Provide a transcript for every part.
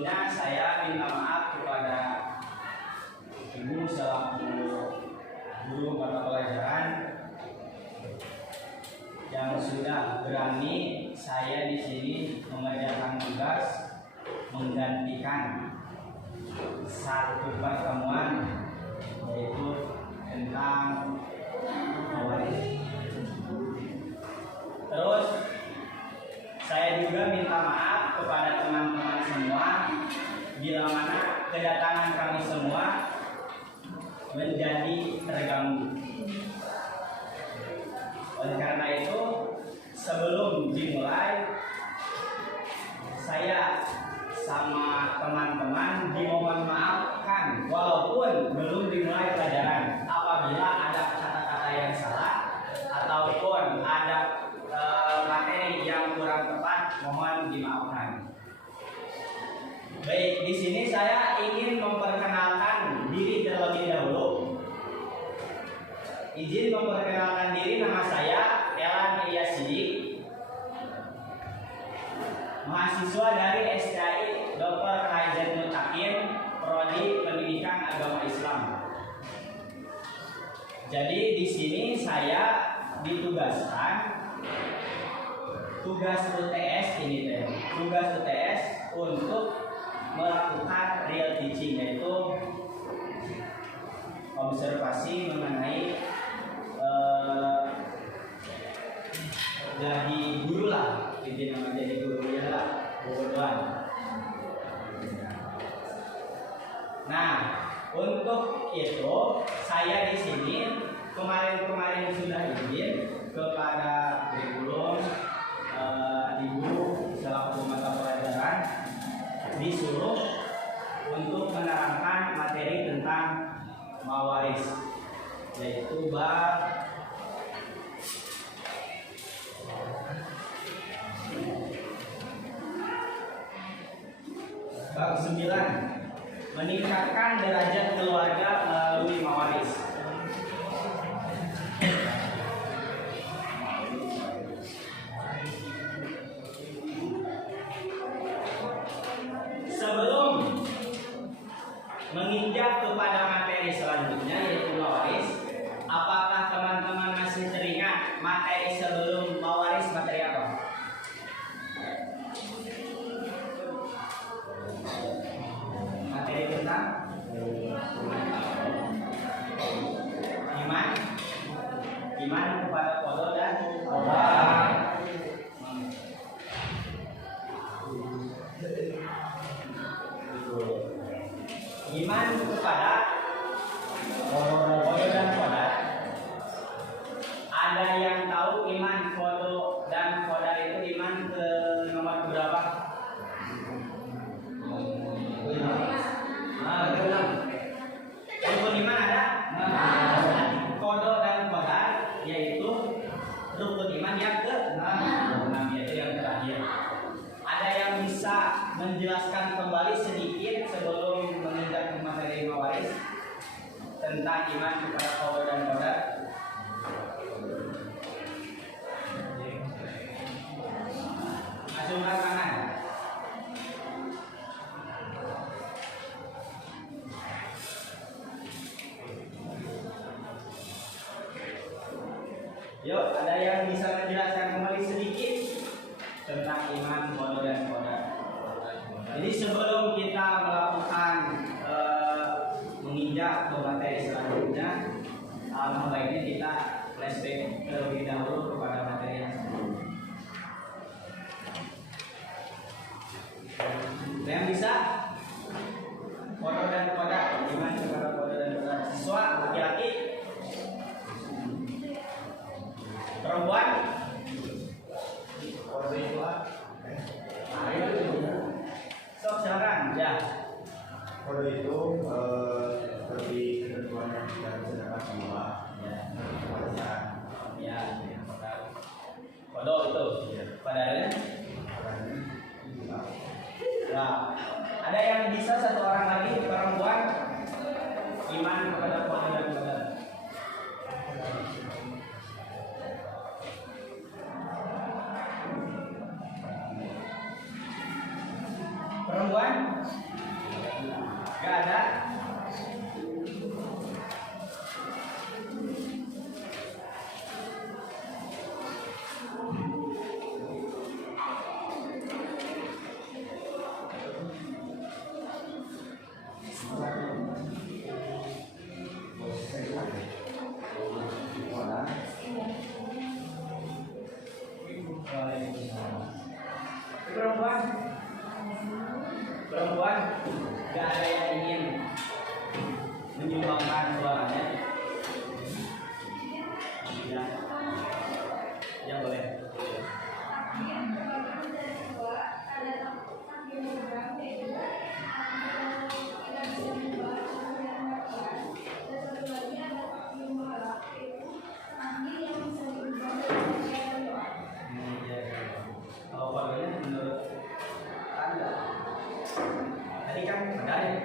Sebelumnya saya minta maaf kepada Ibu selaku guru mata pelajaran yang sudah berani saya di sini mengerjakan tugas menggantikan satu pertemuan, yaitu tentang mawaris. Terus saya juga minta maaf kepada teman-teman semua bila mana kedatangan kami semua menjadi terganggu. Oleh karena itu, sebelum dimulai, saya sama teman-teman dimohon maafkan walaupun belum dimulai pelajaran apabila ada kata-kata yang salah ataupun ada materi yang kurang tepat, mohon dimaafkan. Baik, di sini saya ingin memperkenalkan diri terlebih dahulu. Izin memperkenalkan diri, nama saya Elan Ilyas Sidik, mahasiswa dari STAI Dr. Haizat Mutakin, Prodi Pendidikan Agama Islam. Jadi di sini saya ditugaskan tugas UTS untuk melakukan real teaching, yaitu observasi mengenai jadi guru lah, jadi nama jadi guru ya lah, bodohan. Nah, untuk itu saya di sini kemarin sudah izin kepada kurikulum ibu selaku mata pelajaran disuruh untuk menerangkan materi tentang mawaris, yaitu bab bab 9, meningkatkan derajat keluarga melalui mawaris. Sebelum menginjak kepada materi selanjutnya, yaitu mawaris, apakah teman-teman masih teringat materi sebelum mawaris materi apa? Materi tentang iman kepada qada dan qadar. Iman kepada qada dan qadar. Ada yang tahu iman qada dan qadar itu iman ke nomor berapa? Rukun iman ada? Qada dan qadar yaitu rukun iman yang ke-6, yaitu yang terakhir. Ada yang bisa menjelaskan kembali sedikit sebelum menginjak materi mawaris tentang iman kepada qada dan qadar? Acungkan tangan. Yuk, ada yang bisa menjelaskan kembali sedikit tentang iman, qada dan qadar? Jadi sebelum kita melakukan menginjak ke materi selanjutnya, alangkah baiknya kita flashback terlebih dahulu kepada materi yang sebelumnya. Yang bisa qada dan qadar, iman kepada qada dan qadar. Siswa laki-laki, perempuan, sok silakan ya. Qada itu seperti ketentuan yang sudah disediakan semua Ya, qada itu padahal. Nah, ada yang bisa satu orang lagi perempuan iman kepada qada dan qadar? Perempuan Gak ada. Perempuan gak ada yang ingin menyumbangkan suaranya. Ya, ya boleh. Kalau padanya menurut Anda, tadi kan ada ya.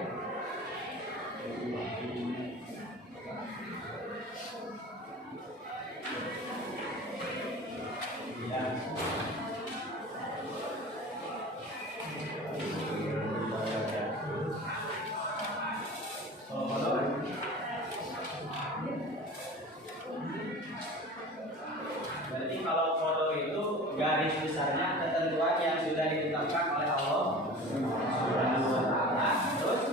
Berarti kalau kodok itu garis besarnya ketentuan yang sudah ditetapkan oleh Allah Subhanahu wa Ta'ala. Terus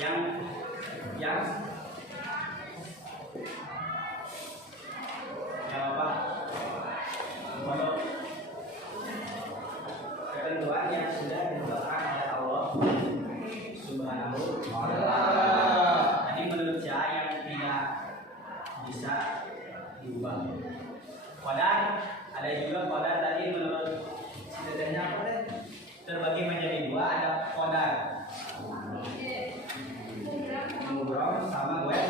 yang apa? Kodok ketentuan yang sudah ditetapkan oleh Allah Subhanahu wa Ta'ala. Tadi menurut saya yang tidak bisa diubah. Qadar, ada juga qadar tadi menurut setidaknya apa deh? Terbagi menjadi dua, ada qadar mubrom sama gue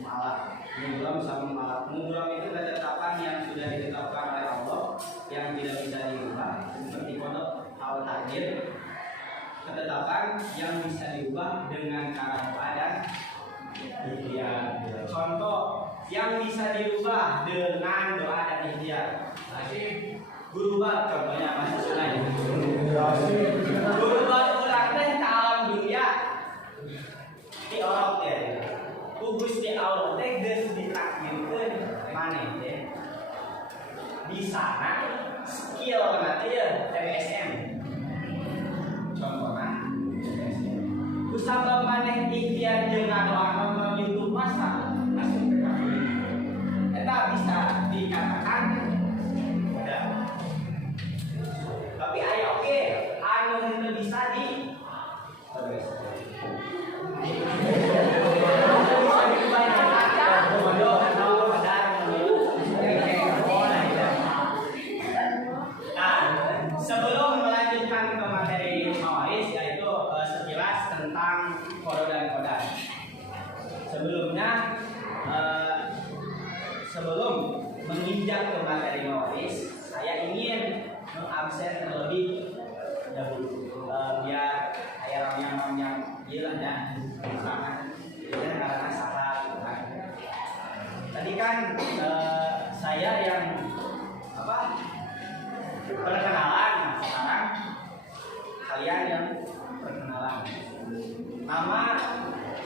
malak. Mubrom sama malak. Mubrom itu ketetapan yang sudah ditetapkan oleh Allah yang tidak bisa diubah, seperti kodok al takdir. Ketetapan yang bisa diubah dengan cara doa dan ikhtiar. Contoh yang bisa dirubah dengan doa dan ikhtiar. Guru bab contohnya Mas Sunai. Guru bab urang teh ka alam dunia. Di orang teh. Kugus di Allah teh geus ditakdirkeun maneh teh. Di sana skill nanti ya MSM. Contohnya kusabab maneh ikhtiar jeung ngadoa nonton YouTube masa masuk ke kafe. Eta bisa dikatakan udah. Tapi aya oke anu henteu bisa di sebelum melanjutkan ke materi mawaris, yaitu sekilas tentang kodo dan kodar. Sebelumnya, sebelum menginjak ke materi mawaris, saya ingin mengabsen terlebih dahulu, biar ayam-ayam hilang dan sangat karena salah. Tadi kan saya yang perkenalan, sekarang kalian yang perkenalan. Nama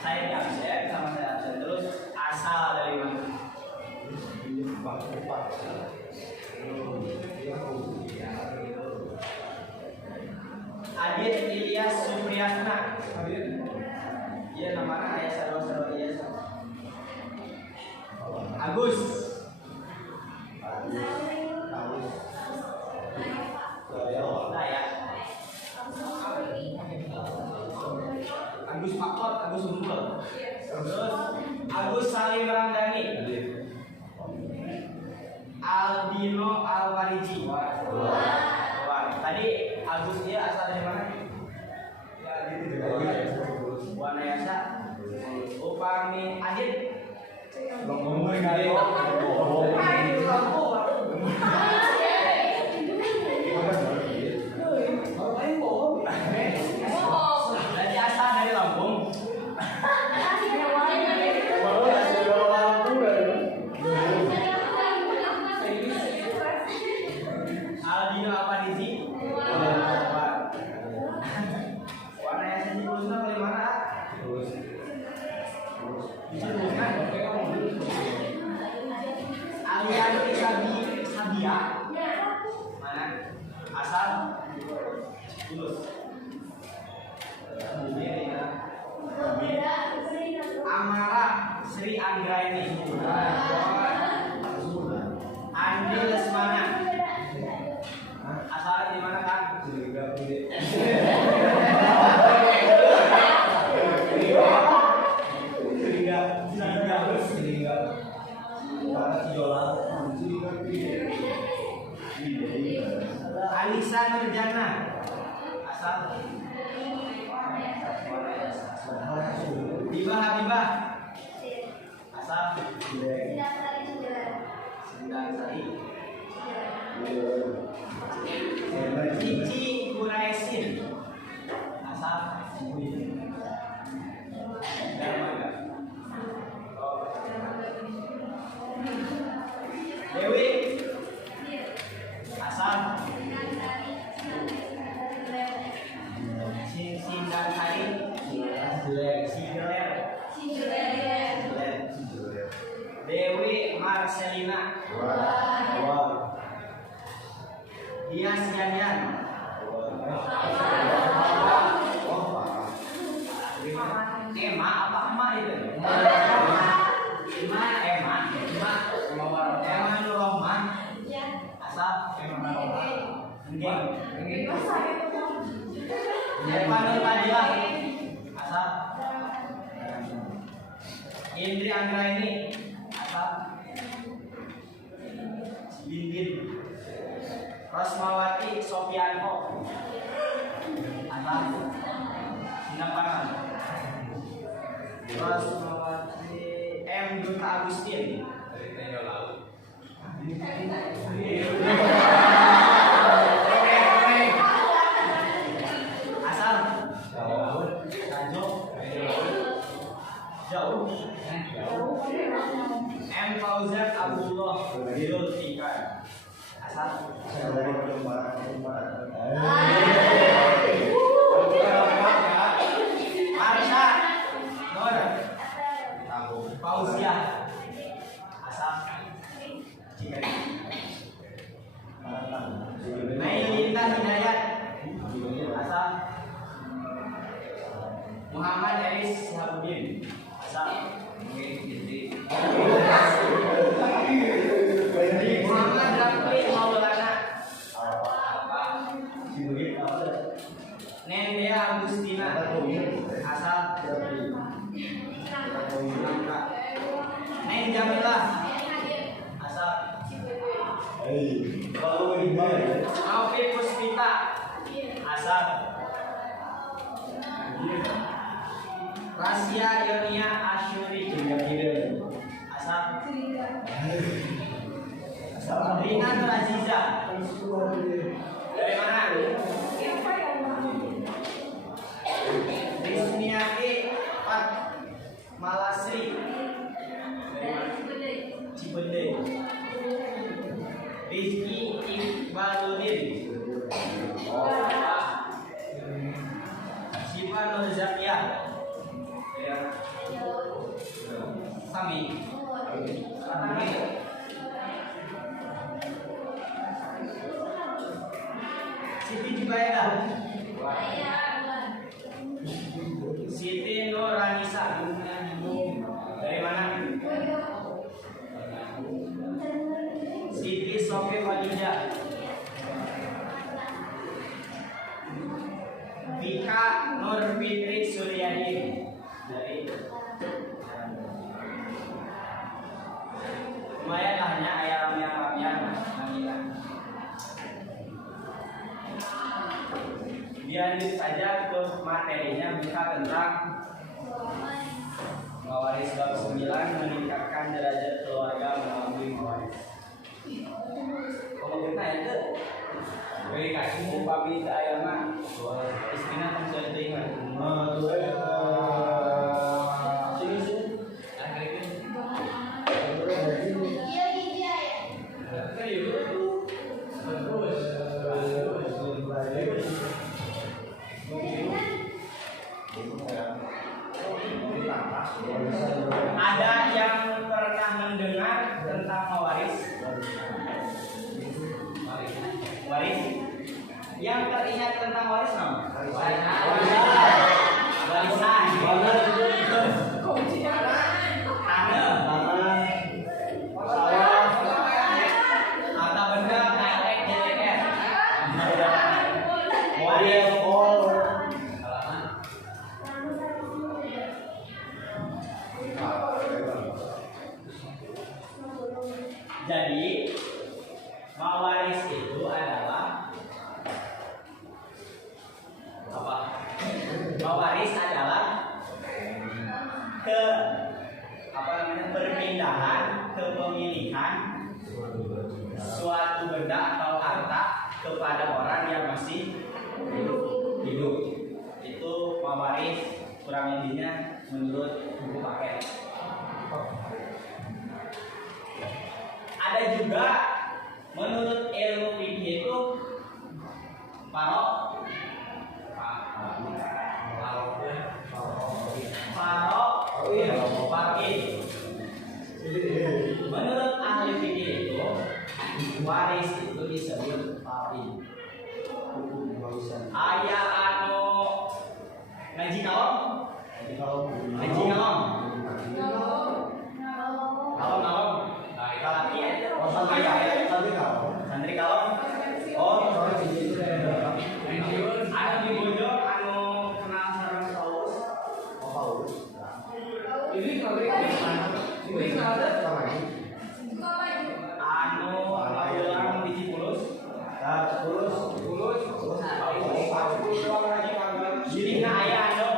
saya di absen, sama saya absen terus. Asal dari mana? Adit Ilyas Supriyatna. Iya namanya ayah sarwa Ilyas. Agus. Agus Makot, Agus Unggul. Terus Agus Salim Ramdhani. Aldino Alwariji. Tadi Agus dia asal dari mana? Wanayasa. Upami Adit. Dari asal dari Lampung. Mana? Asal Tulus. Amara Sri Anggraini. Andi Lesmana. Asalnya di mana kan? Alisa Nurjana. Asal Diba Habibah. Asal Sendang Sari. Cici Kuraisin. Asal Dewi. Asal Sindang Sari. Dewi Marcelina. Dias Yanyan. Emma apa Emma itu? Emma Nur Rahman. Asal Emma Nur Fadilah. Asal Indri Anggraini. Asal Bindin. Rosmawati Sofianto. Asal Sinapangan. Rosmawati M. Duta Agustin. Asal Jauh. M. Fauzan Abdullah Zulfikar. Asal Marsha Nur Fauzia. Asal Mailinda Hidayat. Asal Muhammad Eris Habibin. Asal Muhammad Rafi Maulana. Nendea Agustina. Asal Neng Jamilah. Asal Aufi Puspita. Asal Rasia Yonia Asyuri. Asal Rina Aziza. Dari mana? Rizmiati Pat Malasri. Cibende. Rizky Iqbaluddin. Siva Nurzakia. Kami. Siti Jubaida. Siti Nuranisa. Dari mana? Siti Sofi Khadijah. Vika Nur Fitri Suryadi. Dari lumayan lah hanya ayam yang Lanjut saja ke materinya, buka tentang mawaris bab 9, meningkatkan derajat keluarga melalui mawaris. Kalau kita itu beri kasih papi ke ayam istrinya kan sudah terima. Ada yang pernah mendengar tentang mawaris? Yang teringat tentang waris no? Warisan. Warisan. Tanah. Sawah. Atau benda kayak JTR. Waris. Jadi mawaris itu adalah apa? Mawaris adalah perpindahan kepemilikan suatu benda atau harta kepada orang yang masih hidup. Itu mawaris kurang lebihnya menurut buku paket. Ada juga menurut ilmu fikih itu farok fakih. Menurut ahli fikih itu waris itu disebut fakih. Ayah anu ngaji kalong. Santri kalong. Oh, anu di Bojong anu kenal sareng Paulus. Anu orang di Cipulus. Jadi ayah anu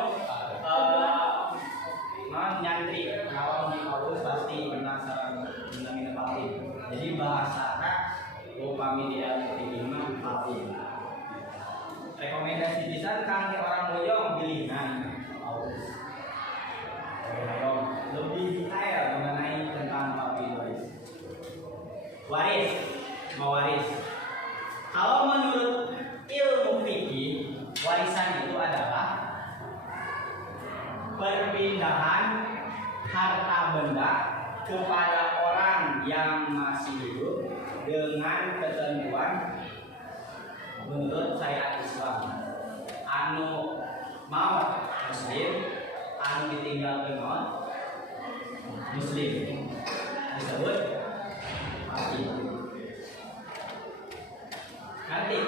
nyantri kalong di Paulus pasti kenal sareng benda pati. Jadi bahasana upami dia diterima pati. Rekomendasi pisan kangge orang Bojong pilihan Paulus. Lebih detail mengenai tentang papi waris, mawaris. Kalau menurut ilmu fikih, warisan itu adalah perpindahan harta benda kepada orang yang masih hidup dengan ketentuan menurut syariat Islam. Anu maut muslim, anu ditinggalkan maut muslim, disebut mati. Nanti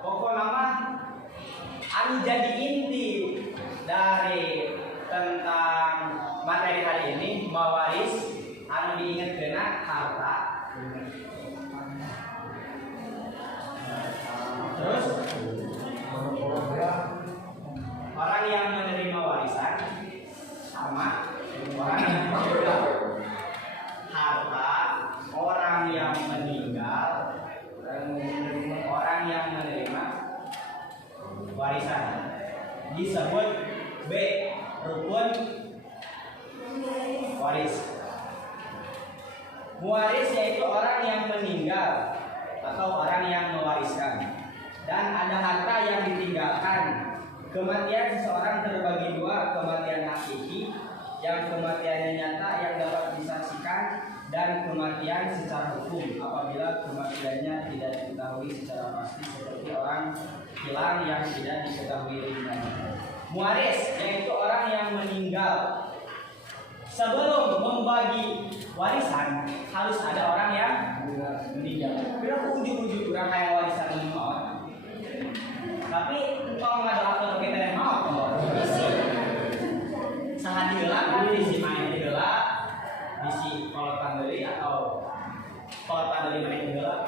pokok nama anu jadi inti dari tentang materi hari ini mawaris anu diingat kena harta. Terus orang yang menerima warisan sama orang yang meninggal. Harta orang yang meninggal dan orang yang menerima warisan disebut B, rukun waris. Muwaris yaitu orang yang meninggal atau orang yang mewariskan, dan ada harta yang ditinggalkan. Kematian seseorang terbagi dua, kematian hakiki yang kematiannya nyata yang dapat disaksikan, dan kematian secara hukum apabila kematiannya tidak diketahui secara pasti, seperti orang hilang yang tidak diketahui rimbanya. Muwaris yaitu orang yang meninggal. Sebelum membagi warisan harus ada orang yang meninggal. Bila ujung-ujung orang kaya warisan meninggal, tapi engkau ngadakan kita yang mau isi sahadila kan isi main dila, isi kolot pandeli atau kolot pandeli main dila.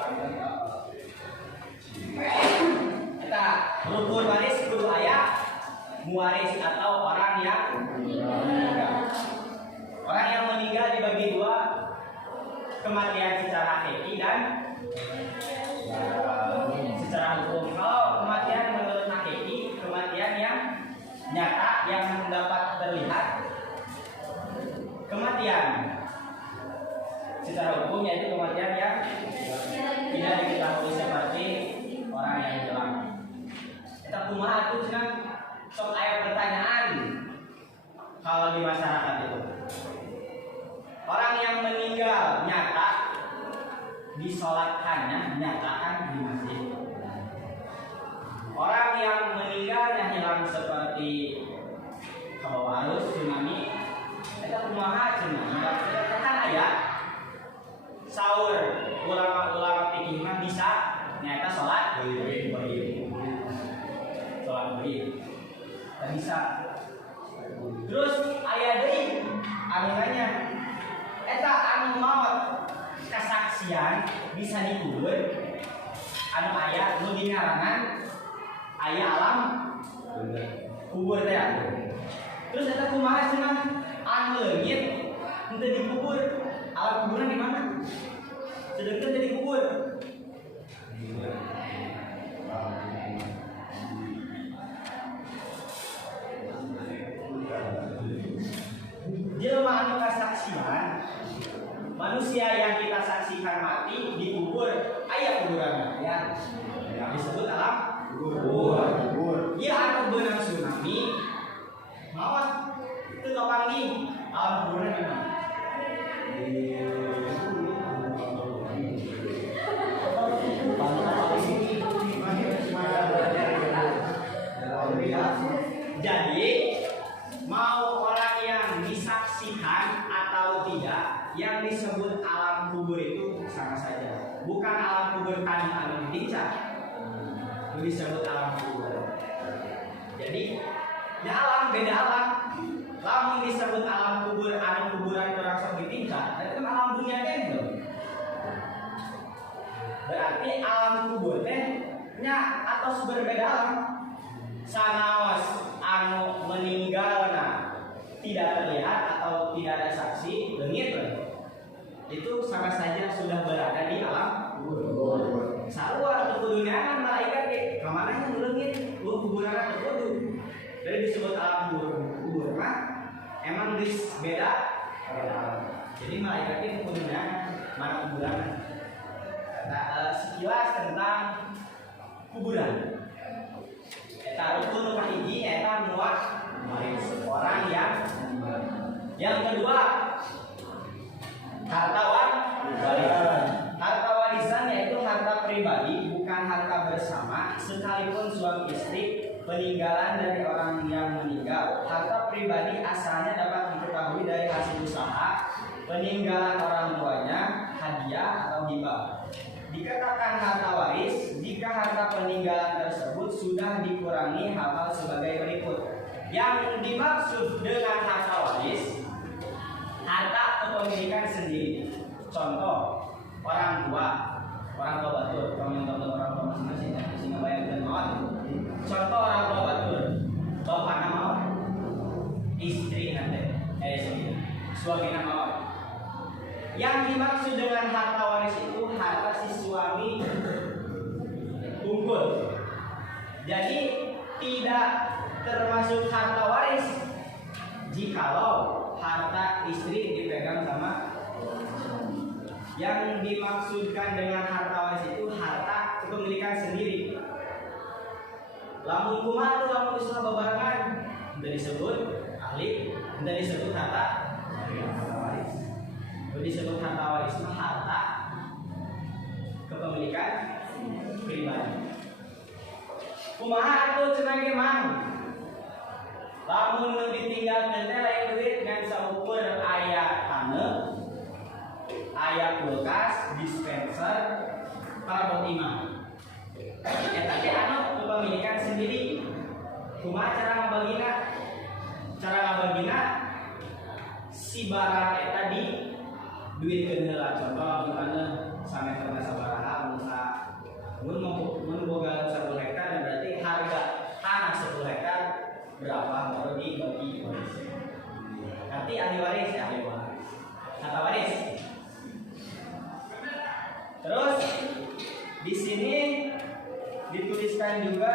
Kita rukun waris kudu aya muwaris atau orang yang meninggal. Orang yang meninggal dibagi dua, kematian secara hakiki dan secara hukum. Kalau kematian menurut hakiki, kematian yang nyata yang dapat terlihat. Kematian secara hukum yaitu kematian yang tidak diketahui seperti orang yang hilang. Kita kumaha itu senang sok aya pertanyaan kalau di masyarakat itu. Orang yang meninggal nyata disolatkannya, dinyatakan di masjid. tak bisa. Terus aya deui anu nanya eta anu maot kasaksian bisa dikubur anu aya nu di ngarangan aya alam kubur teh. Terus eta kumaha cenah anu leungit henteu dikubur, alam kuburan di mana? Sedengkeun teu dikubur. Jelema anu kasaksian manusia yang kita saksikan mati dikubur aya kuburanna ya. Disebut alam kubur. Ieu anu beunang tsunami maot teu kapanggih alam kuburan di mana? Jadi mau orang yang disaksikan atau tidak, yang disebut alam kubur itu sama saja. Bukan alam kubur tadi anu ditinca, itu disebut alam kubur. Jadi ya alam beda alam. Lamun disebut alam kubur anu kuburan orang sok ditinca, itu kan alam dunia itu. Berarti alam kubur teh nya atos berbeda alam. Sanaos anu meninggalna tidak terlihat atau tidak ada saksi leungit itu sama saja sudah berada di alam kubur. Sarua teu kudu neangan malaikat ge ka manehna nu leungit kuburanna teu kudu. Jadi disebut alam kubur mah emang geus beda alam. Jadi malaikat ge kudu neangan mana kuburanna. Sekilas tentang kuburan. Eta rukun nomor hiji eta muat orang yang kedua harta warisan. Harta warisan yaitu harta pribadi, bukan harta bersama, sekalipun suami istri peninggalan dari orang yang meninggal. Harta pribadi asalnya dapat diketahui dari hasil usaha, peninggalan orang tuanya, hadiah atau hibah. Dikatakan harta waris jika harta peninggalan tersebut sudah dikurangi hal-hal sebagai berikut. Yang dimaksud dengan harta waris, harta kepemilikan sendiri. Contoh, orang tua batur, kamu yang tahu orang tua masing-masing, sehingga bayangkan mawat. Contoh orang tua batur, bapaknya mawat, istri nanti, suaminya mawat. Yang dimaksud dengan harta waris itu harta si suami unggul. Jadi tidak termasuk harta waris jikalau harta istri dipegang sama. Yang dimaksudkan dengan harta waris itu harta kepemilikan sendiri. Lamun kumaha tuh lamun Islam bebarengan dari disebut ahli, dari disebut harta waris. Disebut harta waris mah harta kepemilikan pribadi. Kumaha atuh cenah ge mang? Lamun nu ditinggalkeun teh lain duit ngan saukur aya taneuh, aya kulkas, dispenser, parabot imah. Eta teh anu kepemilikan sendiri. Kumaha cara ngabagina? Cara ngabagina si barang eta di duit kendala. Contoh misalnya sameterna sabaraha mun boga 1 hektar berarti harga tanah 10 hektar berapa baru dibagi waris. Nanti ahli waris. Harta waris. Terus di sini dituliskan juga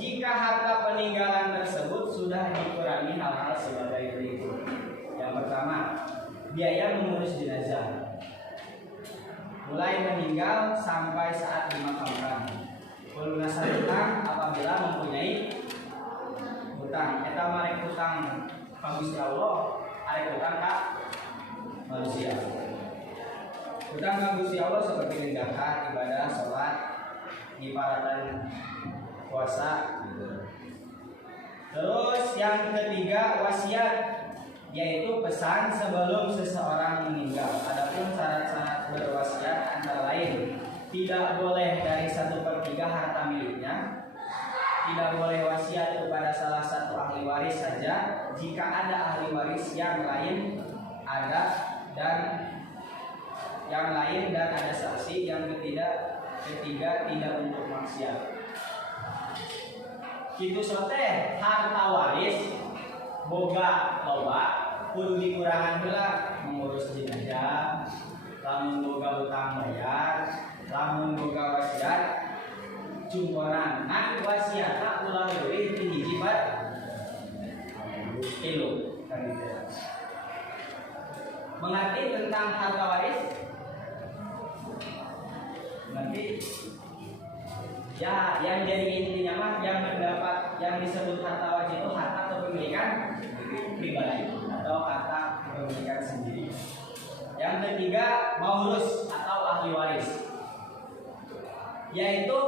jika harta peninggalan tersebut sudah dikurangi hal-hal sebagai berikut. Yang pertama, biaya mengurus jenazah mulai meninggal sampai saat dimakamkan. Pelunasan hutang apabila mempunyai hutang. Eta marek hutang ka Gusti Allah, arek hutang ka manusia. Hutang ka Gusti Allah seperti zakat, ibadah, salat, nyiparadan puasa gitu. Terus yang ketiga wasiat, yaitu pesan sebelum seseorang meninggal. Adapun syarat-syarat berwasiat antara lain tidak boleh dari 1/3 harta miliknya, tidak boleh wasiat kepada salah satu ahli waris saja jika ada ahli waris yang lain dan ada saksi yang ketiga tidak untuk maksiat. Kitu sote harta waris boga loba kudu dikurangan heula mengurus jenazah, lamun boga utang bayar, lamun boga wasiat cungkonan nah wasiatna ulah leuwih ti hiji per kilo kan gitu. Mengerti tentang harta waris? Mengerti? Ya, yang jadi intinya mah yang disebut harta waris itu harta kepemilikan pribadi atau harta kepemilikan sendiri. Yang ketiga maurus atau ahli waris, yaitu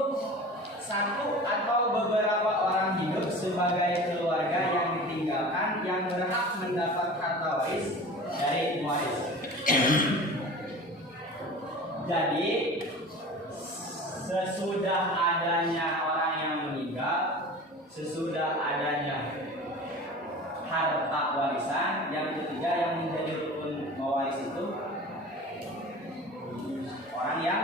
satu atau beberapa orang hidup sebagai keluarga yang ditinggalkan yang berhak mendapat harta waris dari pewaris. Jadi sesudah adanya orang yang meninggal, sesudah adanya harta warisan, yang ketiga yang menjadi rukun mewaris itu orang yang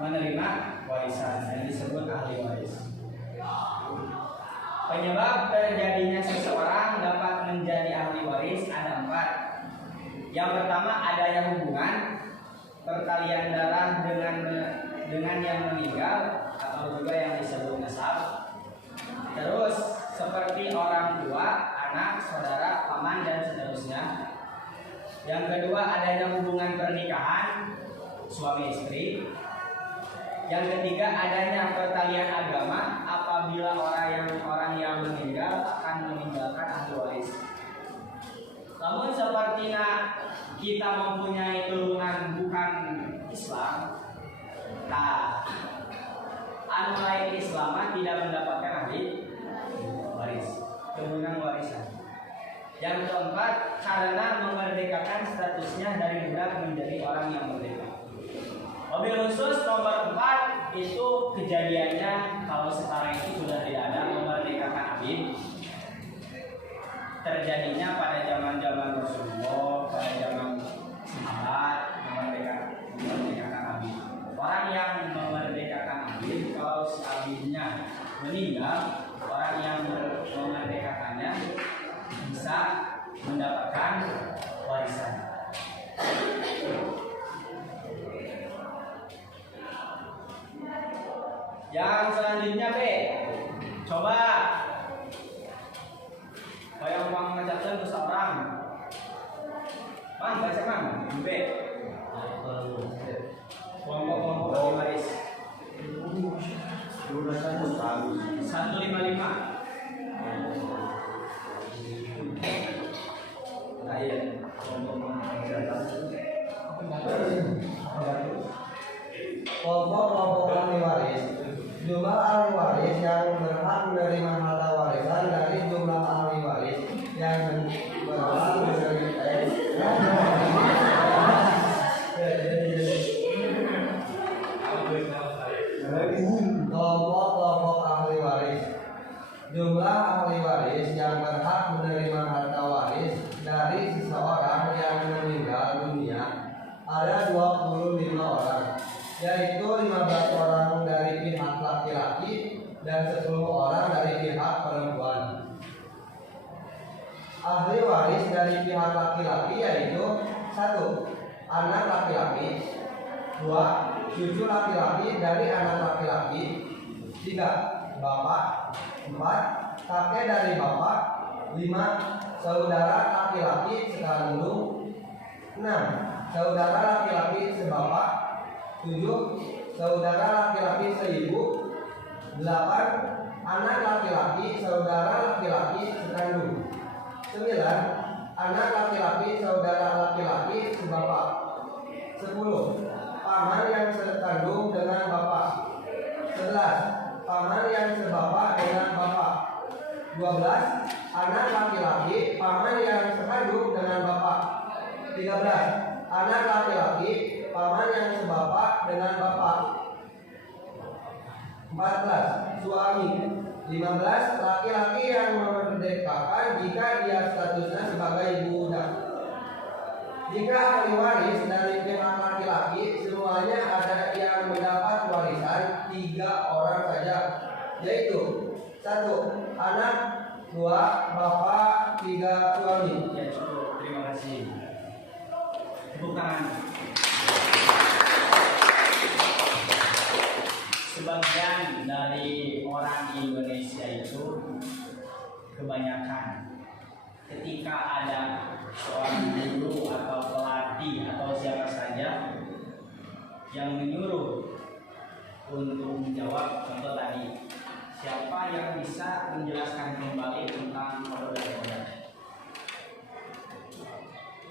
menerima warisan yang disebut ahli waris. Penyebab terjadinya seseorang dapat menjadi ahli waris ada 4. Yang pertama adanya hubungan pertalian darah dengan yang meninggal atau juga yang disebut nasab. Terus seperti orang tua, anak, saudara, paman dan seterusnya. Yang kedua adanya hubungan pernikahan suami istri. Yang ketiga adanya pertalian agama apabila orang yang meninggal akan meninggalkan ahli waris. Namun seperti kita mempunyai turunan bukan Islam, anu lain Islam tidak mendapatkan ahli waris, turunan warisan. Yang keempat karena memerdekakan statusnya dari budak menjadi orang yang merdeka. Mobil khusus nomor 4 itu kejadiannya kalau sekarang itu sudah tidak ada memerdekakan abid. Terjadinya pada zaman Rasulullah, pada zaman sahabat memerdekakan abid. Orang yang memerdekakan abid kalau si abidnya meninggal, orang yang memerdekakannya bisa mendapatkan warisan. Yang selanjutnya B, coba kayak uang ngajakkan ke seorang, Bang, baca Bang, B, kelompok ahli waris 155. Nah, iya. Kelompok ahli waris. Jumlah ahli waris yang berhak menerima harta warisan dari jumlah ahli waris yang berhak kelompok ahli waris. Jumlah ahli waris yang berhak menerima harta waris dari seseorang yang meninggal dunia ada 25 orang, yaitu 15 orang dari pihak laki-laki dan 10 orang dari pihak perempuan. Ahli waris dari pihak laki-laki yaitu 1. Anak laki-laki, 2. Cucu laki-laki dari anak laki-laki, 3. Bapak, 4. Kakek dari bapak, 5. Saudara laki-laki sekandung, 6. Saudara laki-laki sebapak, 7. Saudara laki-laki seibu, 8. Anak laki-laki saudara laki-laki sekandung, 9. Anak laki-laki saudara laki-laki sebapak, 10. Paman yang sekandung dengan bapak, 11. Paman yang sebapak dengan bapak, 12. Anak laki-laki paman yang sekandung dengan bapak, 13. Anak laki-laki paman yang sebapak dengan bapak, 14. 14. Suami. 15. Laki-laki yang memerdekakan jika dia statusnya sebagai budak. Jika ahli waris dari pihak laki-laki semuanya ada yang mendapat warisan 3 orang saja, yaitu 1. Anak, 2. Bapak, 3. Suami. Ya cukup, terima kasih. Tepuk tangan. Sebagian dari orang Indonesia itu kebanyakan ketika ada seorang guru atau pelatih atau siapa saja yang menyuruh untuk menjawab, contoh tadi, siapa yang bisa menjelaskan kembali tentang kode-kode.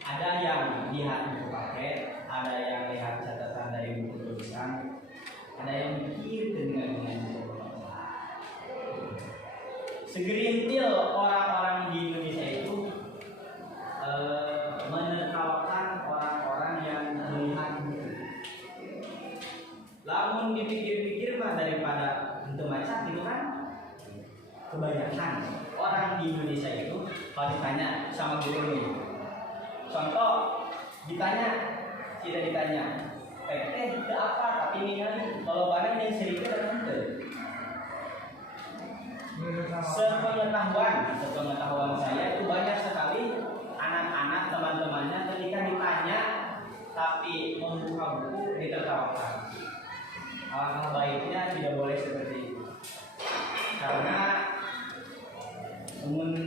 Ada yang lihat buku paket, ada yang lihat catatan dari buku tulisan, ada yang mikir dengan segerintil orang-orang di Indonesia itu menertawakan orang-orang yang melihat buku. Lamun dipikir-pikir mah daripada untuk macam gitu kan, kebanyakan orang di Indonesia itu kalau ditanya sama guru nih, contoh ditanya, tidak ditanya itu apa, tapi ini kan kalau barang yang sedikit dan sepengetahuan saya itu banyak sekali anak-anak teman-temannya ketika ditanya tapi membuka buku ditertawakan. Alangkah baiknya tidak boleh seperti itu, karena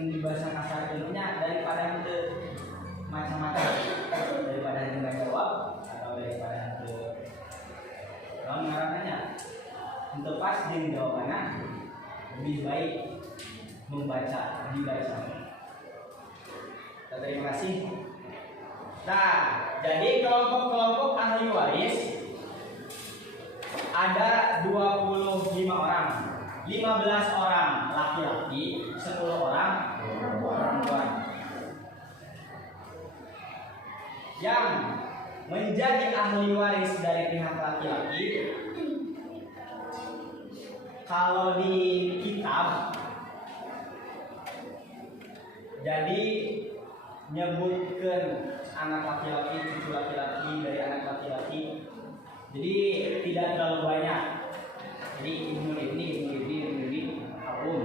di bahasa kasar tentunya daripada itu macam-macam, daripada itu nggak jawab atau daripada itu kalau mengarahkannya untuk pas di jawabannya lebih baik dibaca. Terima kasih. Nah, jadi kelompok-kelompok ahli waris ada 25 orang, 15 orang laki-laki, 10 orang perempuan. Yang menjadi ahli waris dari pihak laki-laki, kalau di kitab jadi nyebutkan anak laki-laki, cucu laki-laki dari anak laki-laki, jadi tidak terlalu banyak. Jadi ibnu ibni harum.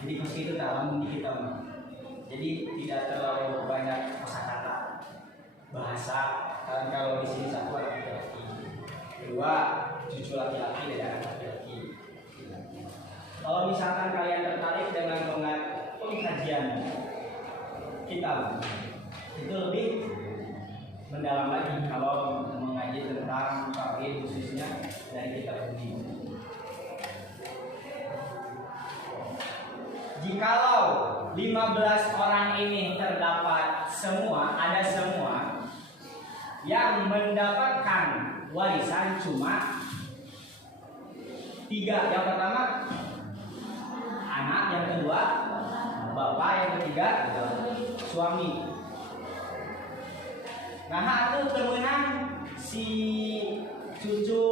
Jadi meski itu dalam di kitab, jadi tidak terlalu banyak kosakata bahasa. Kalau di sini satu anak laki-laki, 2 cucu laki-laki dan anak laki-laki. Kalau misalkan kalian tertarik dengan pengkajian kitab, itu lebih mendalam lagi kalau mengaji tentang tauhid khususnya dari kitab ini. Jikalau 15 orang ini terdapat ada semua yang mendapatkan warisan cuma 3. Yang pertama anak, yang kedua bapak, yang ketiga suami. Nah, itu temenan si cucu,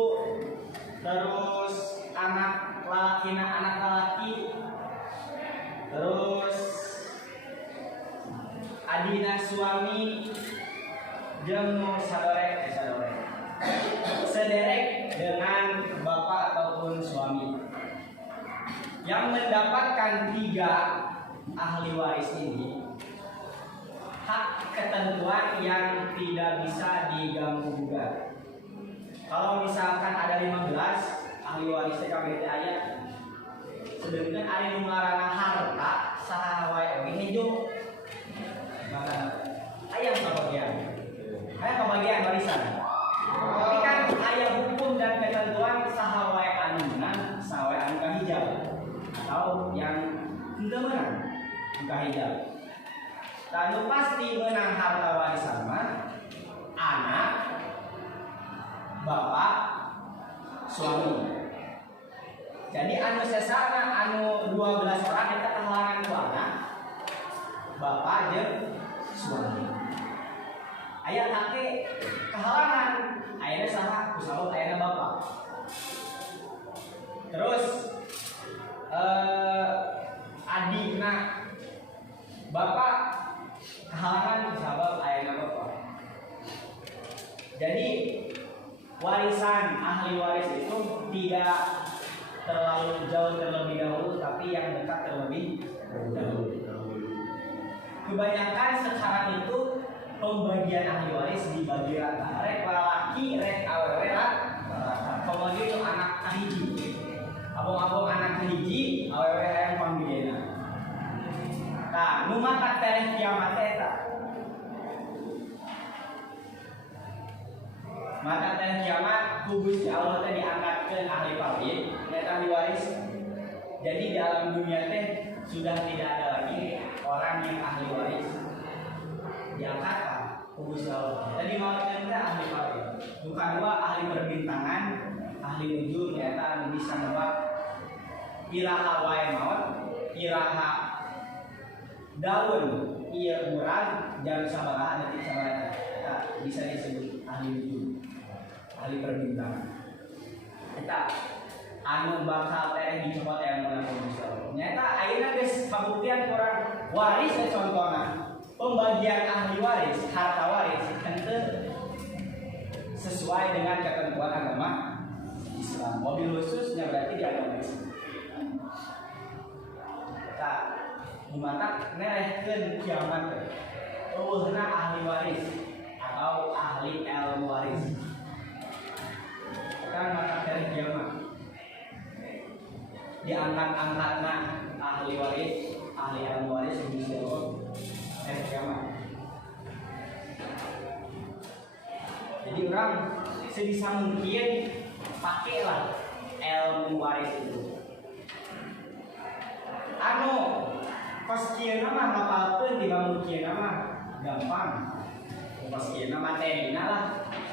terus anak laki, terus adina suami jeung sederek dengan bapak ataupun suami. Yang mendapatkan 3 ahli waris ini hak ketentuan yang tidak bisa diganggu gugat. Kalau misalkan ada 15 ahli waris KBT aya, sedangkan ada yang mengarana harta saha wae oge hijau, maka aya kebagian warisan. Tapi kan aya hukum dan ketentuan saha wae anu menang, saha wae anu kahijab, atau yang henteu menang kahijab. Dan pasti menang harta warisan mah anak, bapak, suami. Jadi anu sesana anu 12 orang eta kahalangan ku anak, bapak jeung suami. Aya take kahalangan, ayana saha ku sabab ayana bapak. warisan ahli waris itu tidak terlalu jauh terlebih dahulu, tapi yang dekat terlebih dahulu. Kebanyakan sekarang itu pembagian ahli waris dibagi rata, rek laki, rek awewe rata. Kemudian itu anak kahiji, abong-abong anak kahiji, awewe yang pambidena. Nah, nu mata tereh kiamat eta. Maka tereh kiamat kubus Allah teh diangkat ke ahli waris, eta ahli waris. Jadi dalam dunia teh sudah tidak ada lagi orang yang ahli waris. Diangkat kubus Allah. Tadi mau kita ahli waris. Bukan dua ahli perbintangan, ahli nujum eta anu bisa nebak iraha wae maot, iraha daun iya murad jam sabaraha detik sabaraha. Eta bisa disebut ahli nujum, ahli perbintangan. Kita anu bakal tereh dicopot yang melakukan misal. Nyata ayeuna geus kabuktian orang waris contohna. Pembagian ahli waris, harta waris henteu sesuai dengan ketentuan agama Islam. Mobil khususnya berarti di agama Islam. Kita dimata nerehkeun kiamat. Eueuhna ahli waris atau ahli ilmu waris. Kan mata tereh kiamat. Diangkat-angkatna ahli waris, ahli ilmu waris bisa kiamat. Jadi orang sebisa mungkin pakailah ilmu waris itu. Anu pas kieu mah ngapalkeun dibangun kieu mah gampang. Pas kieu mah materina lah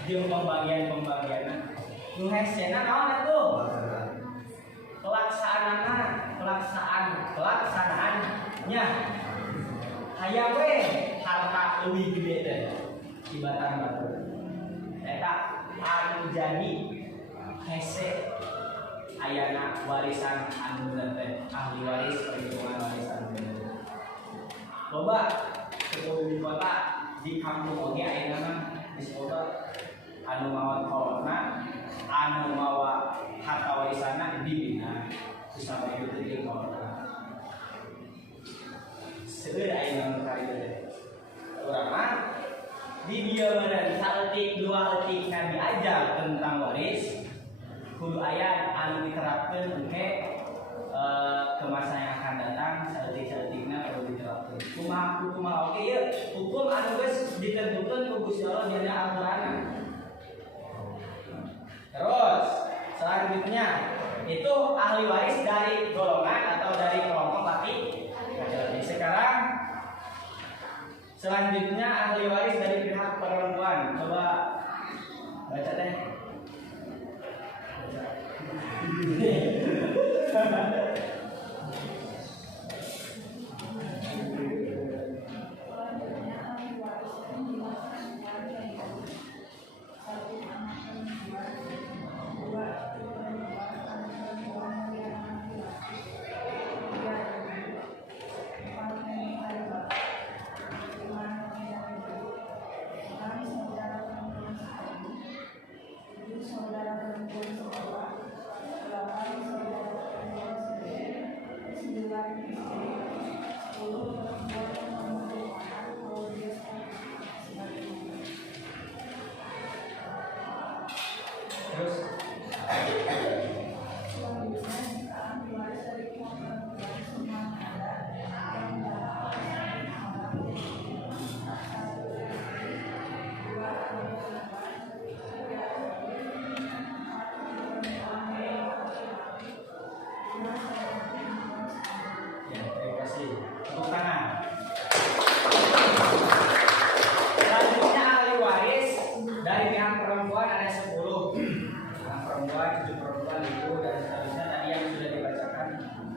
jeung pembagian-pembagianna. Nu hesena naon atuh? Pelaksanaannya hayang we harta leuwih gede teh tibatan batur. Eta anu jadi hese ayana warisan anu teh ahli waris perhitungan warisan. Loba ketua di kota di kampung oge ayeuna mah disebut anu mawa kolotna anu mawa harta warisanna dibina sampai itu di kolotna. Seueur ayeuna kali teh. Urang mah di dieu meureun saeutik dua eutik na diajar tentang waris kudu aya anu diterapkeun engke ke masa yang akan datang saeutik-saeutikna perlu diterapkeun. Kumaha oke ieu hukum anu geus ditentukeun ku Gusti Allah dina Al-Qur'an. Terus selanjutnya itu ahli waris dari golongan atau dari kelompok laki. Sekarang selanjutnya ahli waris dari pihak perempuan. Coba baca deh.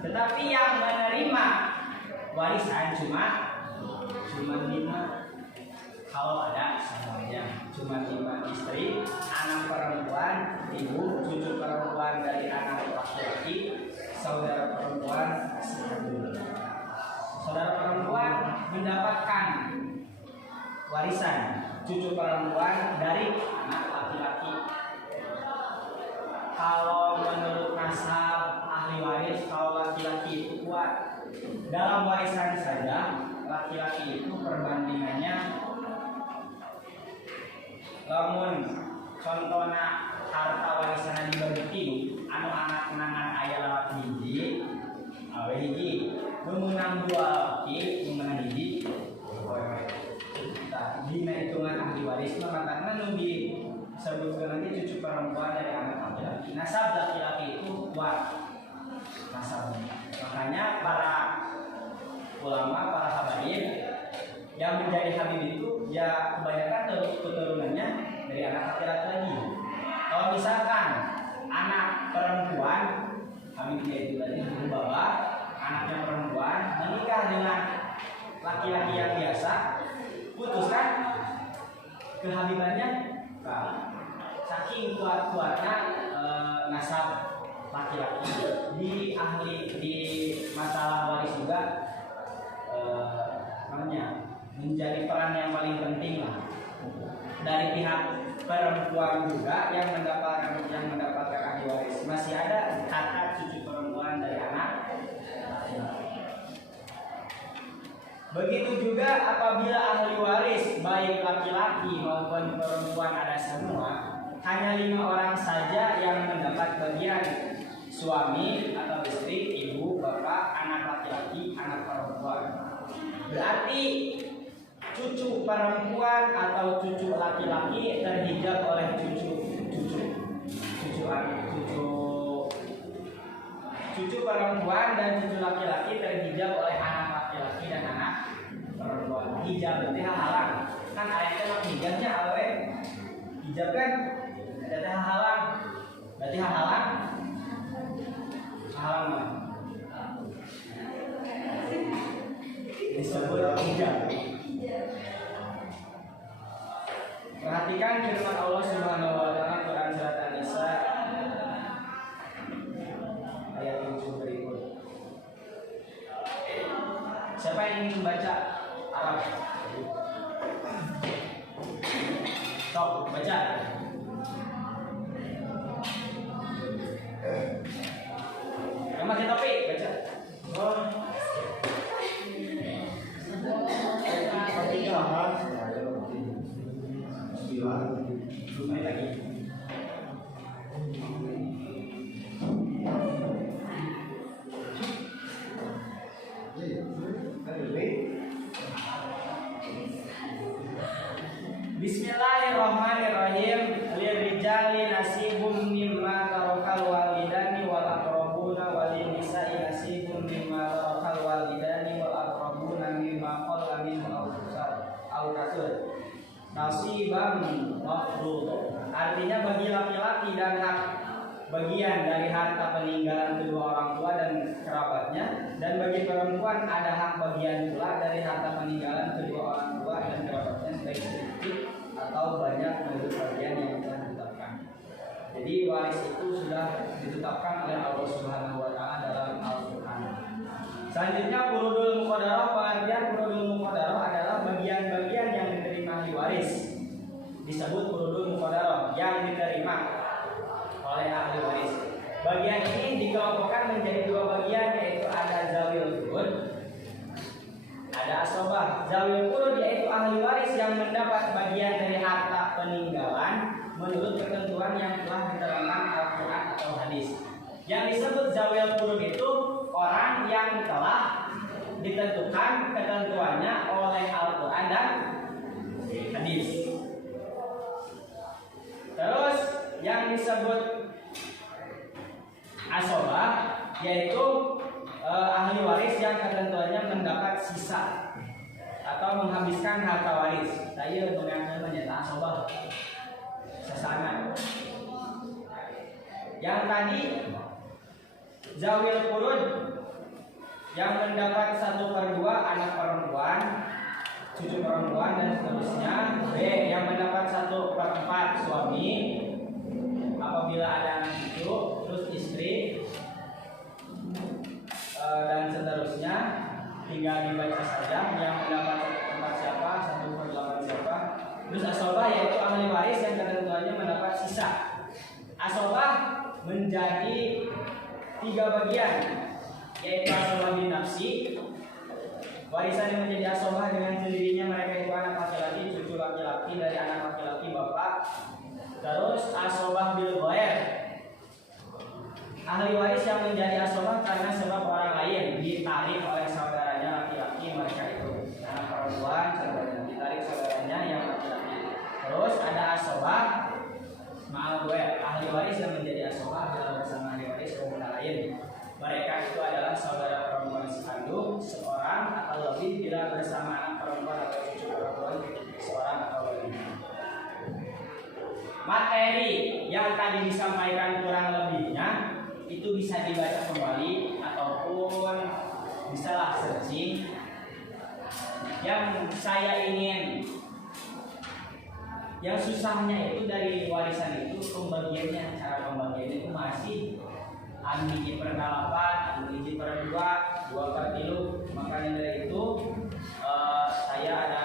Tetapi yang menerima warisan cuma 5. Kalau ada semuanya cuma 5 istri, anak perempuan, ibu, cucu perempuan dari anak laki-laki, saudara perempuan, saudara perempuan mendapatkan warisan, cucu perempuan dari anak laki-laki. contohna harta warisan dibagi tilu anu anak nangan aya lewat hiji awe hiji meunang dua laki meunang hiji nah dina hitungan ahli waris mah katakan nu disebutkeun nanti cucu perempuan dari anak laki-laki nasab laki-laki itu kuat nasabnya makanya para ulama para habaib yang menjadi habib itu ya kebanyakan keturunannya dari anak laki-laki lagi. Kalau misalkan anak perempuan habibnya itu tadi bawa anaknya perempuan menikah dengan laki-laki yang biasa, putuskan kehabibannya saking kuat-kuatnya nasab laki-laki di masalah waris juga namanya menjadi peran yang paling penting lah dari pihak perempuan juga yang mendapatkan ahli waris masih ada hak cucu perempuan dari anak laki-laki. Begitu juga apabila ahli waris baik laki-laki maupun perempuan ada semua hanya 5 orang saja yang mendapat bagian suami atau istri, ibu, bapak, anak laki-laki, anak perempuan. Berarti cucu perempuan atau cucu laki-laki terhijab oleh cucu perempuan dan cucu laki-laki terhijab oleh anak laki-laki dan anak perempuan. Hijab berarti halang. Kan ayatnya mah hijabnya awe. Hijab kan ada halang. Berarti halang. Halang mah. Disebut hijab. Perhatikan firman Allah Subhanahu wa taala Quran surat An-Nisa ayat 7 berikut. Siapa yang ingin membaca Arab? Sok baca. Yang pakai topi baca. Oh. Baik lagi. Bismillahirrahmanirrahim. Lirijali nasibum mimma tarakal walidani wal aqrabuna walin nisa'i nasibum mimma tarakal walidani wal aqrabuna mimma qalla minhu aw kasur. Nasiban mafruḍ. Artinya bagi laki-laki dan hak bagian dari harta peninggalan kedua orang tua dan kerabatnya, dan bagi perempuan ada hak bagian pula dari harta peninggalan kedua orang tua dan kerabatnya baik sedikit atau banyak menurut bagian yang telah ditetapkan. Jadi waris itu sudah ditetapkan oleh Allah Subhanahu wa taala dalam Al-Qur'an. Selanjutnya furudul muqaddarah. Pengertian furudul muqaddarah adalah bagian-bagian yang diterima ahli waris. Disebut furudul muqaddarah yang diterima oleh ahli waris. Bagian ini dikelompokkan menjadi 2 bagian, yaitu ada zawil furud, ada asobah. Zawil furud yaitu ahli waris yang mendapat bagian dari harta peninggalan menurut ketentuan yang telah diterangkan Al-Quran atau hadis. Yang disebut zawil furud itu orang yang telah ditentukan ketentuannya oleh Al-Quran dan hadis. Terus yang disebut asobah yaitu ahli waris yang ketentuannya mendapat sisa atau menghabiskan harta waris. Saya dengan menyatakan asobah sesana. Yang tadi zawil furud yang mendapat 1/2 anak perempuan, cucu perempuan dan seterusnya. B yang mendapat 1/4 suami apabila ada anak cucu, terus istri dan seterusnya. Tinggal dibaca saja yang mendapat 1/4 siapa, 1/8 siapa. Terus asobah yaitu ahli waris yang ketentuannya mendapat sisa. Asobah menjadi 3 bagian, yaitu asobah bin nafsi, warisan yang menjadi asobah dengan sendirinya mereka itu anak laki-laki, cucu laki-laki dari anak laki-laki bapak, Terus asobah bil goer, ahli waris yang menjadi asobah karena sebab orang lain ditarik oleh saudaranya laki-laki mereka itu. Karena perempuan saudaranya ditarik saudaranya yang laki-laki. Terus ada asobah ma'al goer, ahli waris yang menjadi asobah adalah bersama ahli waris kaum lain. Mereka itu adalah saudara perempuan sekandung seorang atau lebih bila bersama anak perempuan atau cucu perempuan seorang atau lebih. Materi yang tadi disampaikan kurang lebihnya itu bisa dibaca kembali ataupun bisalah searching. Yang saya ingin, yang susahnya itu dari warisan itu pembagiannya, cara pembagiannya itu masih anu 1/8, anu 1/2, 2/3. Makanya dari itu saya ada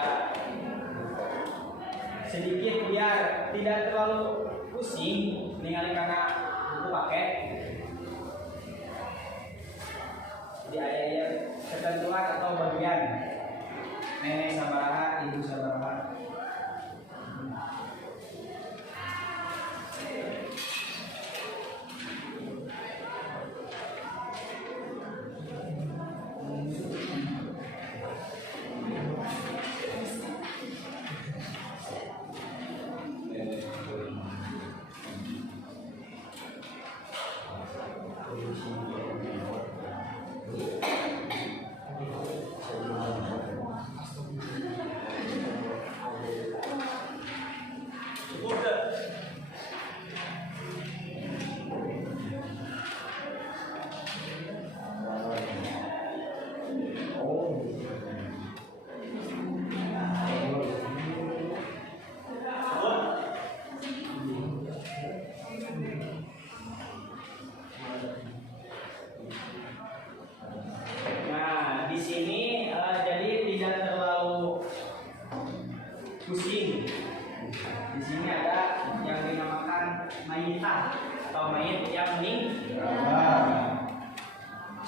sedikit biar tidak terlalu pusing ningali karena buku paket. Jadi ada ketentuan atau bagian nenek sabaraha, ibu sabaraha.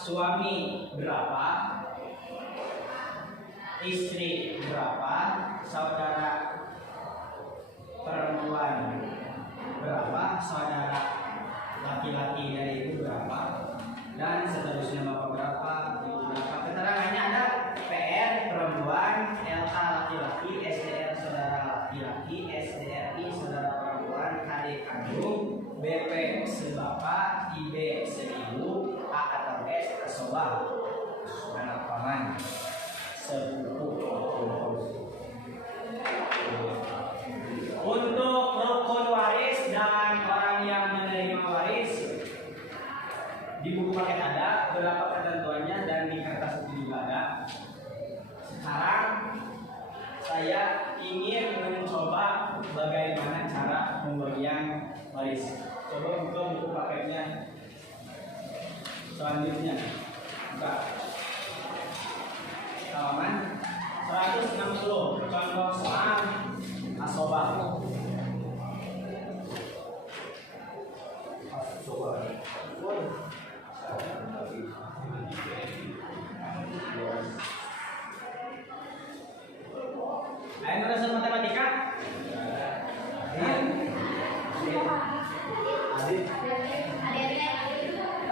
Suami berapa, istri berapa, saudara perempuan berapa, saudara laki-laki dari ibu berapa, dan seterusnya bapak berapa, ibu berapa. Keterangannya ada PR perempuan, LK laki-laki, SDR saudara laki-laki, SDRI saudara perempuan, adik kandung, BP sebapak, IB seibu, A atau S asobah, anak paman, sepupu. Untuk rukun waris dan orang yang menerima waris di buku paket ada beberapa ketentuannya dan di kertas itu juga ada. Sekarang saya ingin mencoba bagaimana cara pembagian waris. Coba buka buku paketnya. Selanjutnya buka halaman 160, contoh soal asobah. Ayo merasa matematika?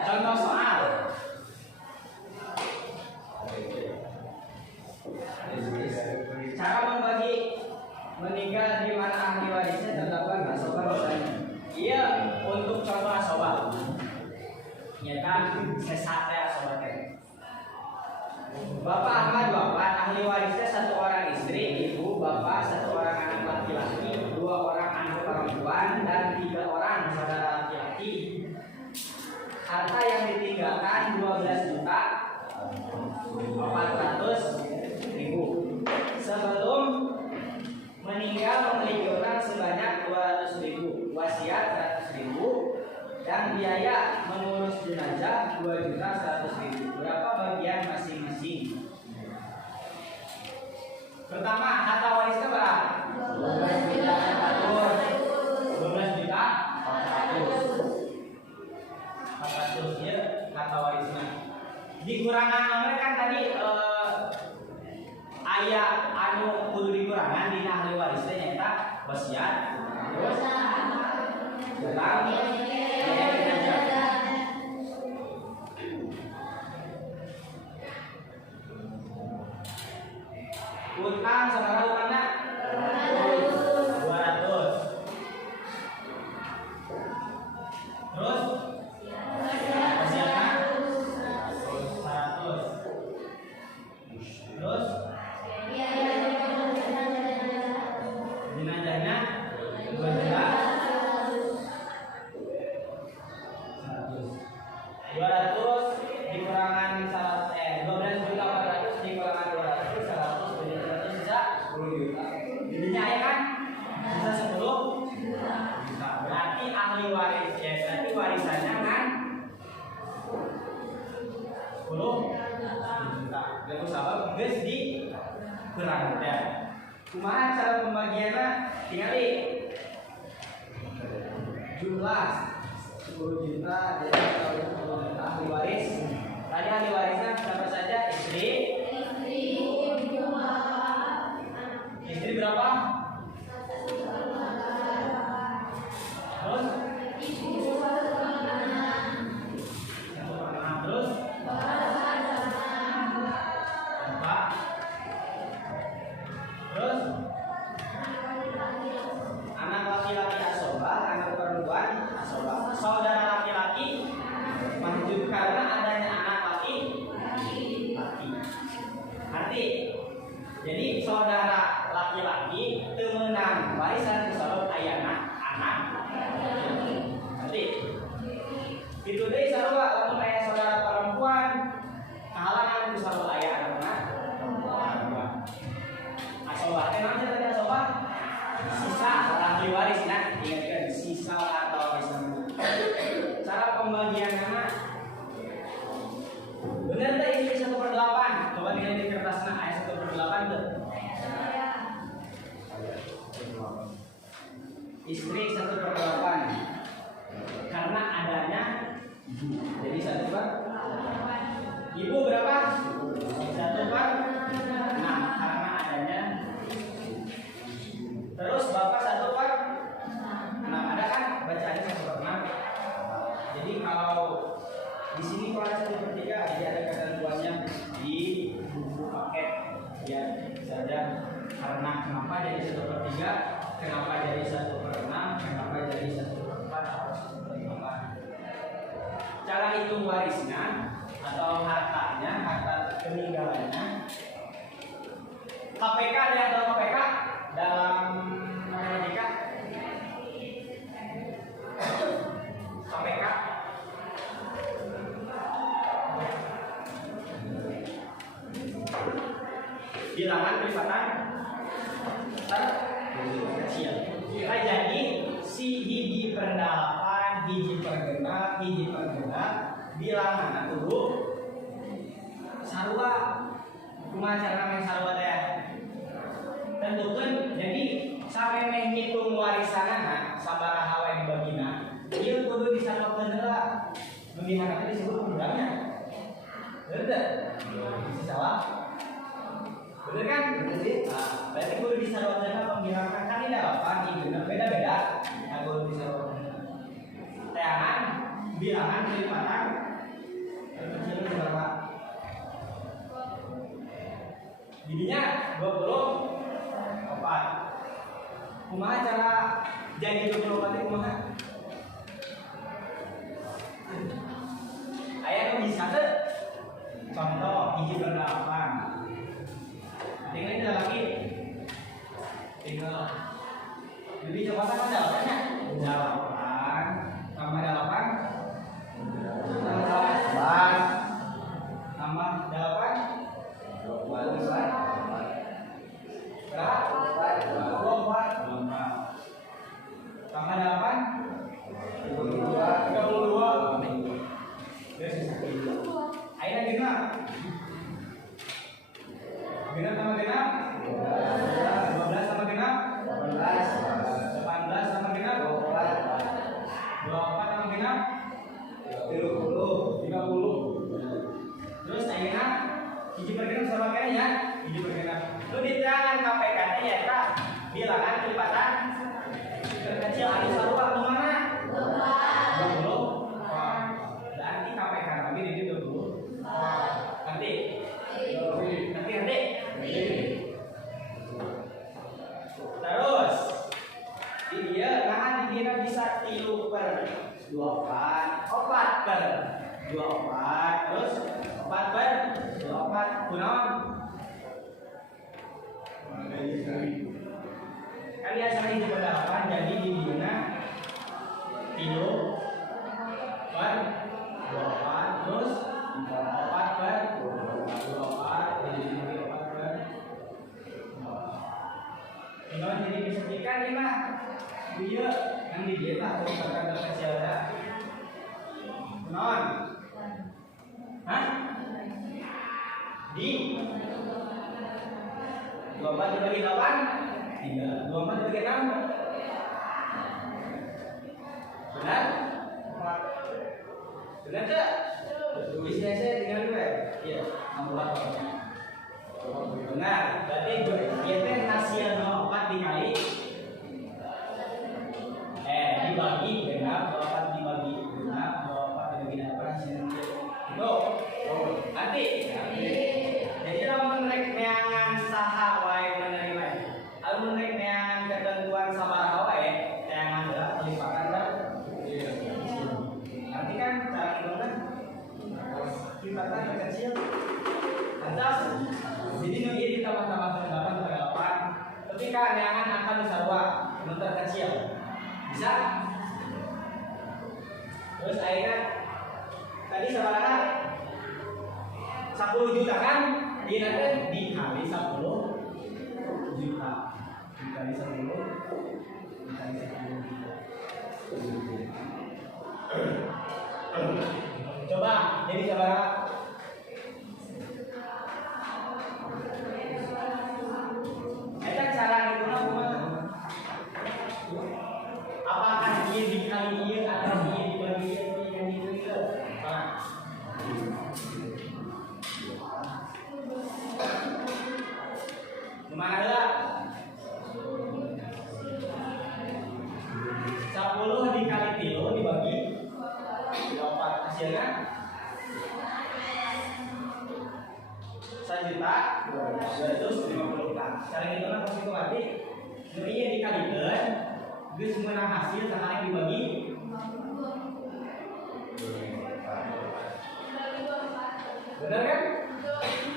Contoh soal. Cara membagi meninggal di mana ahli warisnya terdapat asobah misalnya. Iya, untuk contoh asobah. Ya kan, sesate asobah teh. Bapak Ahmad wafat, ahli warisnya 1 orang istri, ibu, bapak, 1 orang anak laki-laki, 2 orang anak perempuan, dan 3 orang saudara laki-laki. Harta yang ditinggalkan 12.400.000. Sebelum meninggal memiliki utang sebanyak 200.000, wasiat 100.000, dan biaya mengurus jenazah 2.100.000. Berapa bagian masing-masing? Pertama, harta warisnya berapa? 12 juta 400 ya harta warisnya. Dikurangan nomor kan tadi ayah anu kudu dikurangan di ahli warisnya nyata wasiat terus dalam biaya kinerja. Utang sama utangnya 200. Terus hasilnya 100. Terus jenazahnya 2 juta 100. 200 dikurangan 12 juta 400 dikurangan 200 100 sisa 10 juta. Jadinya ya kan sisa 10 juta. Berarti ahli waris ya, berarti warisannya kan 10 juta. Lalu sahabat geus di kurang ya. Kumaha cara pembagiannya? Tingali jumlah 10 juta jadi kalau ahli waris. Tadi ahli warisnya siapa saja? Istri berapa? Terus? Terus? Bapak? Terus? Anak laki-laki asobah, anak perempuan asobah. Saudara laki-laki wajib karena adanya anak laki-laki. Arti, jadi saudara laki-laki temenang warisan kesalahan ayana anak. Nanti itu deh sarua lamun aya saudara perempuan kahalangan kesalahan ayana anak perempuan. Asobah teh naon tadi asobah? Sisa ahli waris nah, ingatkan sisa atau warisan. Cara pembagiannya bener teh ini 1/8. Coba dilihat di kertasna ayat 1/8 tuh. Istri 1/8 karena adanya jadi 1/8. Ibu berapa? 1/6 karena adanya. Terus bapak 1/6 ada kan bacaannya 1/6. Jadi kalau di sini kalau ada 1/3 jadi ada ketentuannya di buku paket ya saja karena kenapa jadi 1/3. Kenapa jadi 1/6? Kenapa jadi 1/4 atau 1/8? Cara hitung warisnya atau hartanya, harta peninggalannya. KPK ada yang tahu KPK dalam matematika? KPK bilangan perlipatan kecil. Nah, jadi si hiji per 8, hiji per genap, hiji per genap bilangan dulu sarua. Kumaha cara main sarua teh? Tentukeun jadi sampai menghitung warisanana sabaraha wae dibagina. Ieu kudu disarwakeun heula. Mendingan teh disebut undangnya. Bener teh? Salah? Bener kan? Bener sih. Nah, berarti kudu disarwakeun pembilangan kan ini apa? Ini beda-beda. Nah, kudu disarwakeun. Teangan bilangan perlipatan kecil berapa? Jadinya 24. Kumaha cara jadi 24 itu kumaha? Aya nu bisa teh. Contoh hiji per 8. Tinggal ini lagi. Tinggal. Jadi coba sama jawabannya. 8 tambah 8 tambah 8 tambah 8 32. Ayo genap. Genap sama genap 12 sama genap 18 sama genap 24 sama genap 30. Terus ayeuna hiji per genap sama kayaknya hiji per genap. Lu di tangan KPK nya ya Kak. Bilangan kelipatan kecil anu sarua kumaha? 24 4 per 24 terus 4 per 24 kunaon kalian sering diperdapatkan jadi di dina 3 per 24 terus 4 per 24 jadi 4 per ini jadi disebutkan nih mah dia yang di dia tak terkadang kecil dah non hah di 24 dibagi 8 3 24 dibagi 6 benar? Benar tak? Bisa saya tinggal dulu ya? Iya, 64 benar, berarti itu hasil 4 dikali dibagi genap 24 dibagi genap 24 dibagi 8 hasilnya itu nanti jadi lamun rek neangan saha wae menerima lamun rek neangan ketentuan sabaraha wae neangan adalah pelipatan kan nanti kan cara hitungnya pelipatan kecil atas jadi nu ieu ditambah-tambah 8 per 8 ketika neangan angka nu sarua nu terkecil bisa terus akhirnya tadi sabaraha 10 juta kan dikali 10 juta dikali 10 dikali 10 juta coba jadi sabaraha eta cara hitungna kumaha apakah dia dikali dia atau dia dibagi dia yang itu nah gimana lah 10 dikali 3 dibagi 4 hasilnya 1.250.000 cara hitungnya pas itu berarti nu ieu dikalikeun geus meunang hasil sakarek dibagi benar kan?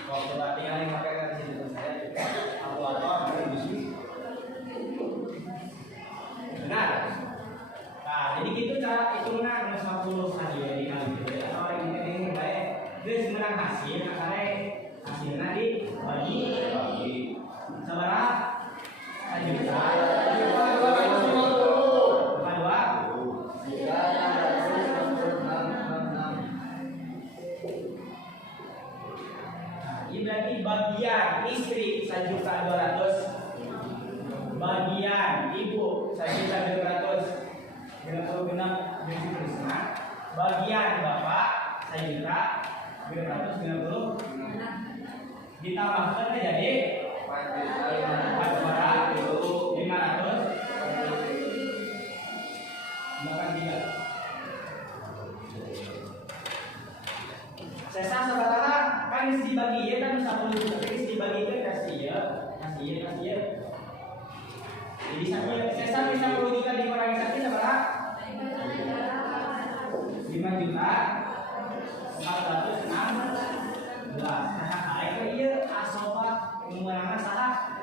Kalau coba tinggal yang pakai kan di sini saya kalkulator ada di sini. Benar. Nah, jadi gitu cara hitungna 50 saja dikali gitu. Atau orang ini baik geus meunang hasil sakarek hasilna dibagi sabaraha? 1 juta. Berarti bagian istri 1.200.000 bagian ibu 1.200.000 genap bagian bapak 1.250.000 ditambahkan jadi 4.500.000 sesa sabaraha kan dibagi ya kan 10 juta dibagi ke kasih ya jadi sesa 10 juta dikurangi sakit sabaraha 5 juta 416 nah ayeuna ieu asobat mengurangan saha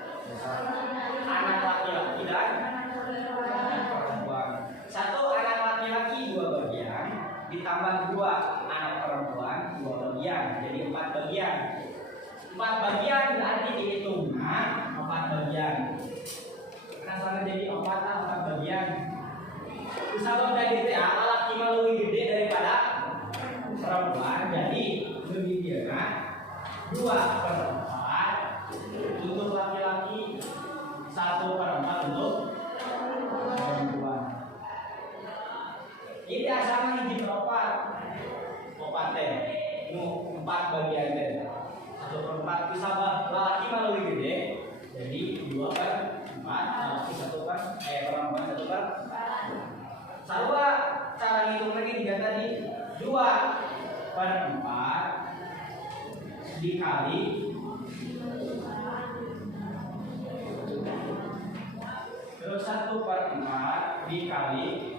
anak laki-laki dan perempuan satu anak laki-laki 2 bagian ditambah 2 anak perempuan 2 bagian jadi 4 bagian 4 bagian berarti dihitungnya 4 bagian karena sama jadi 4 bagian usah dari teh laki mah lebih gede daripada perempuan jadi lebih dia 2/4 untuk laki-laki 1/4 untuk perempuan ini asalnya hiji per 4 teh nu 4 bagian teh 1/4 bisa laki mah lebih gede jadi 2/4 laki 1/4 perempuan 1/4 sarua cara ngitung lagi tiga tadi 2/4 dikali terus 1/4 dikali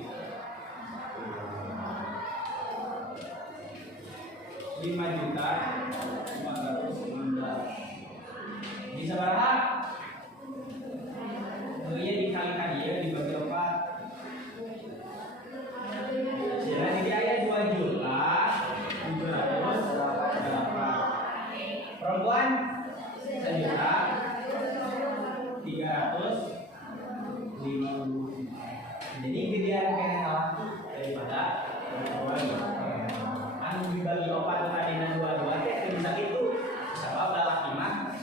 5.419. Bisa berapa? Iya dikalikan dia dibagi 4. Jadi dia ada 2.708. Perempuan 1.350. Jadi gedean kena laki daripada perempuan. Anu dibagi 4 tadi dan 22 teh bisa gitu. Sebab laki mah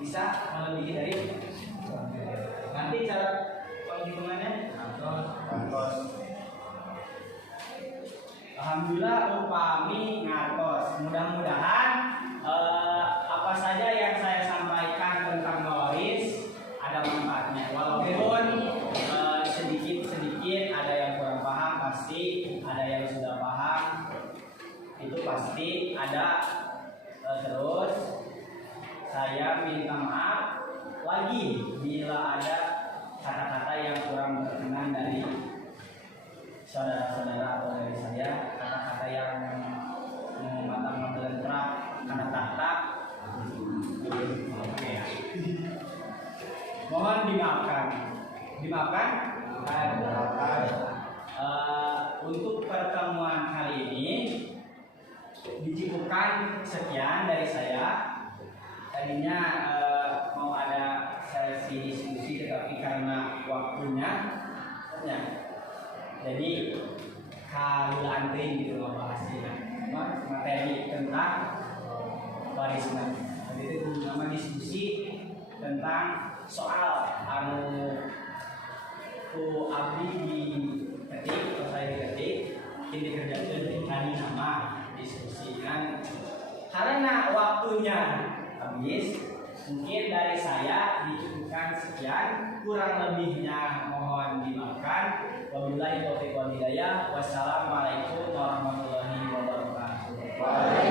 bisa melebihi dari. Nanti cara penghitungannya ngantos. Alhamdulillah upami ngantos. Mudah-mudahan apa saja yang saya sampaikan tentang mawaris ada manfaatnya. Walaupun sedikit ada yang kurang paham pasti, ada yang sudah paham itu pasti ada. Terus saya minta maaf lagi bila ada kata-kata yang kurang berkenan dari saudara-saudara atau dari saya, kata-kata yang membelentrap, kata-kata mohon dimaafkan. Untuk pertemuan kali ini dicukupkan sekian dari saya. Tadinya mau ada sesi diskusi tetapi karena waktunya jadi kalau antri gitu membahasnya materi tentang warisman. Jadi itu nama diskusi tentang soal ku abdi di ketik atau saya diketik ini dikerjakan dari nama diskusi kan karena waktunya habis. Mungkin dari saya dicukupkan sekian, kurang lebihnya mohon dimaafkan. Wabillahi taufiq wal hidayah. Wassalamualaikum warahmatullahi wabarakatuh.